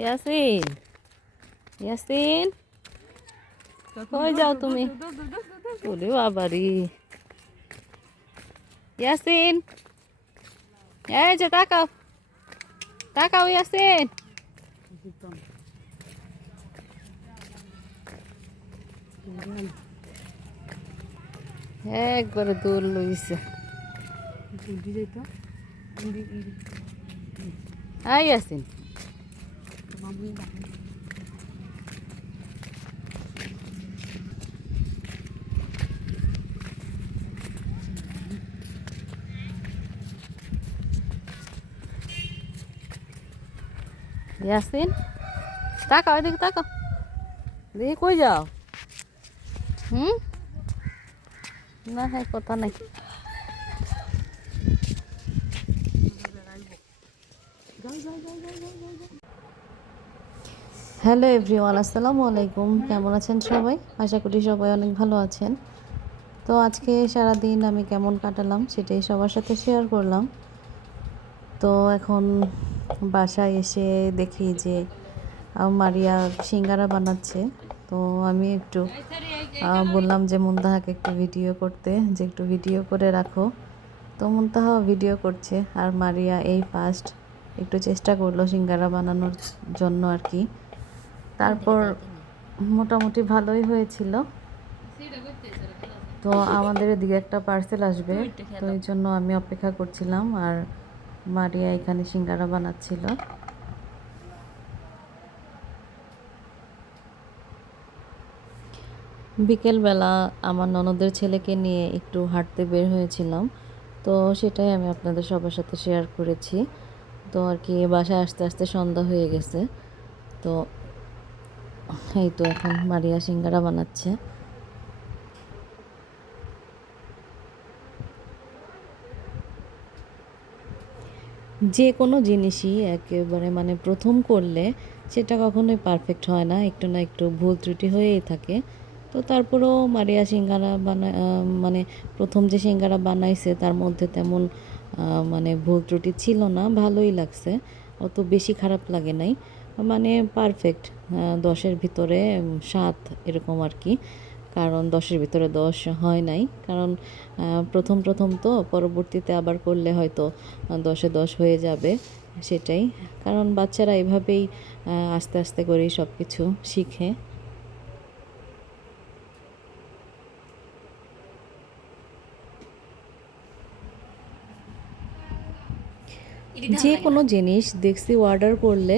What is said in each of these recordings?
ইয়াসিন ইয়াসিন কই যাও তুমি ওরে বাবারি ইয়াসিন এই যে তাকাও তাকাও ইয়াসিন একবারে দূর লইছে আই ইয়াসিন ইয়াসিন তাকাও এদিকে তাকাও দেখি কই যাও হুম না হ্যাঁ কথা নাই হ্যালো এভরিওয়ান, আসসালামু আলাইকুম। কেমন আছেন সবাই? আশা করি সবাই অনেক ভালো আছেন। তো আজকে সারা দিন আমি কেমন কাটালাম সেটাই সবার সাথে শেয়ার করলাম। তো এখন বাসায় এসে দেখি যে মারিয়া সিঙ্গারা বানাচ্ছে। তো আমি একটু বললাম যে মুন্তাহাকে একটু ভিডিও করতে, যে একটু ভিডিও করে রাখো। তো মুন্তাহাও ভিডিও করছে আর মারিয়া এই ফার্স্ট একটু চেষ্টা করল সিঙ্গারা বানানোর জন্য আর কি। তারপর মোটামুটি ভালোই হয়েছিল। তো আমাদের এদিকে একটা পার্সেল আসবে তো এই জন্য আমি অপেক্ষা করছিলাম আর মারিয়া এখানে সিঙ্গারা বানাচ্ছিল। বিকেলবেলা আমার ননদের ছেলেকে নিয়ে একটু হাঁটতে বের হয়েছিলাম তো সেটাই আমি আপনাদের সবার সাথে শেয়ার করেছি। তো আর কি বাসায় আসতে আসতে সন্ধ্যা হয়ে গেছে। তো এই তো এখন মারিয়া সিঙ্গারা বানাচ্ছে। যে কোনো জিনিসই একেবারে মানে প্রথম করলে সেটা কখনোই পারফেক্ট হয় না, একটু না একটু ভুল ত্রুটি হয়েই থাকে। তো তারপরেও মারিয়া সিঙ্গারা বানা মানে প্রথম যে সিঙ্গারা বানাইছে তার মধ্যে তেমন মানে ভুল ত্রুটি ছিল না, ভালোই লাগছে। অত বেশি খারাপ লাগে নাই। মানে পারফেক্ট দশের ভিতরে সাত এরকম আর কি। কারণ দশের ভিতরে দশ হয় নাই। কারণ প্রথম প্রথম তো পরবর্তীতে আবার করলে হয়তো দশে দশ হয়ে যাবে সেটাই। কারণ বাচ্চারা এভাবেই আস্তে আস্তে করেই সব কিছু শিখে যে কোনো জিনিস দেখছি অর্ডার করলে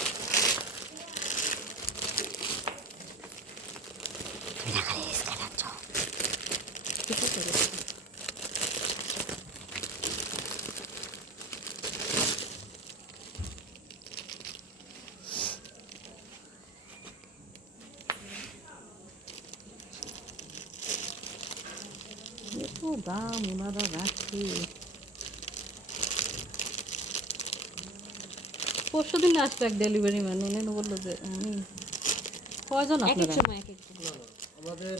না এত দাম ওনারা রাখছে পরশু দিন আসবে এক ডেলিভারি ম্যান উনি বলল যে উনি কয়জন আপনারা আমাদের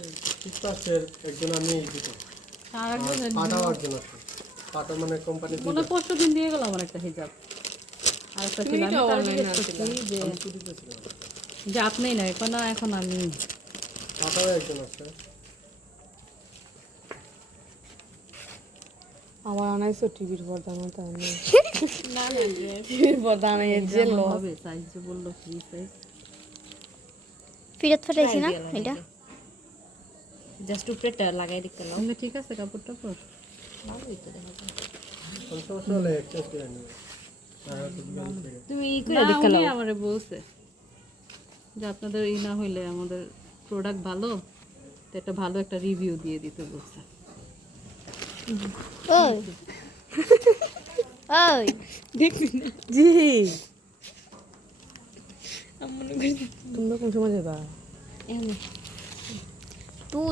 একজন আমি দিব আর একজন একজন। আছে। পাটা মানে কোম্পানি মনে পরশু দিন দিয়ে গেল আমার একটা হিজাব। আর একটা ছিল আমি তার যে যে আপনিই নয় কেন এখন আমি। পাটাও একজন আছে। আমার আনাইছো টিভির পর্দা টিভির পর্দা আনাই যে হবে সাইজ বলল ফ্রি সাইজ ফিরত ফাটাইছি না এটা? জাস্ট উপরেটা লাগাই দিতে লাও ঠিক আছে কাপড়টা পর ভালোই তো দেখা যায়। তুমি ই করে দেখে লাও আমারে বলছে যে আপনাদের ই না হইলে আমাদের প্রোডাক্ট ভালো তো একটা ভালো একটা রিভিউ দিয়ে দিতে বলছে। ওই। ওই। জি। তোমরা কোন সময় যাবা? এমনি। তুই